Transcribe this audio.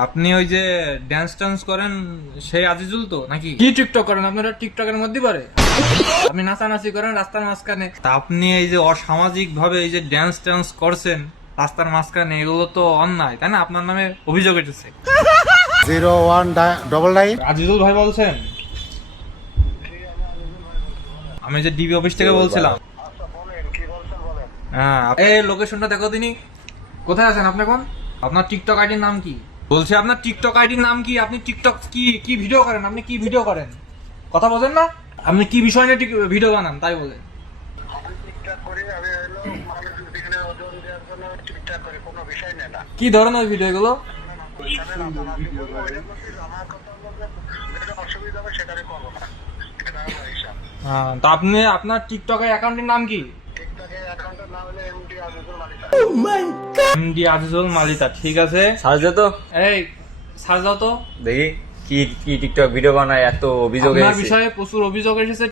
আপনি ওই যে ড্যান্স করেন সেই আজিজুল তো নাকি? কি টিকটক করেন? আপনারা টিকটকের মধ্যে পারে? আপনি নাচানাচি করেন রাস্তার মাঝখানে, তা আপনি এই যে অসামাজিক ভাবে এই যে ড্যান্স করছেন রাস্তার মাঝখানে, এগুলো তো অন্যায়, তাই না? আপনার নামে অভিযোগ এসেছে। 0199 আজিজুল ভাই বলছেন? আমি যে ডিবি অফিস থেকে বলছিলাম। হ্যাঁ, এই লোকেশনটা দেখো তিনি কোথায় আছেন আপনি? কোন আপনার টিকটক আইডির নাম কি? বলছি আপনার টিকটক আইডির নাম কি? আপনি টিকটক কি ভিডিও করেন? আপনি কি ভিডিও করেন? কথা বলেন না? আপনি কি বিষয় নিয়ে ভিডিও বানান তাই বলেন? কি ধরনের ভিডিও এগুলো? হ্যাঁ, তা আপনি আপনার টিকটকের অ্যাকাউন্টের নাম কি? এমডি আজিজুল মালিতা, ঠিক আছে। সার্চ তো এই সার্চ দাও তো দেখি কি কি টিকটক ভিডিও বানায়, এত অভিযোগ আপনার এসেছে। বিষয়ে প্রচুর অভিযোগ এসেছে।